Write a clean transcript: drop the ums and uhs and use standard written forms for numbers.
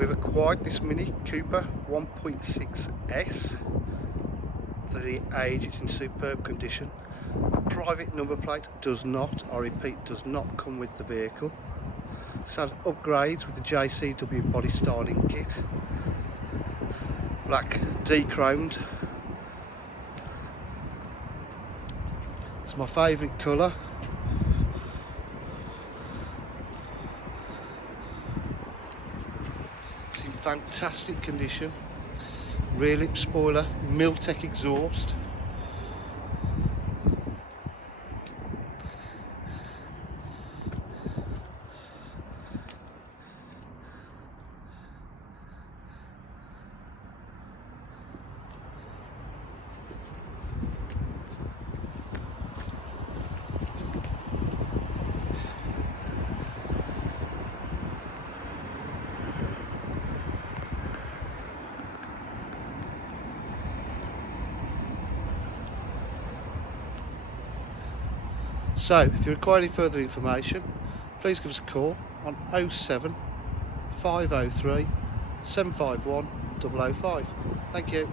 We've acquired this Mini Cooper 1.6S. For the age, it's in superb condition. The private number plate does not, I repeat, does not come with the vehicle. It has upgrades with the JCW body styling kit. Black D-chromed. It's my favourite colour. It's in fantastic condition. Rear lip spoiler, Miltech exhaust. So, if you require any further information, please give us a call on 07 503 751 005. Thank you.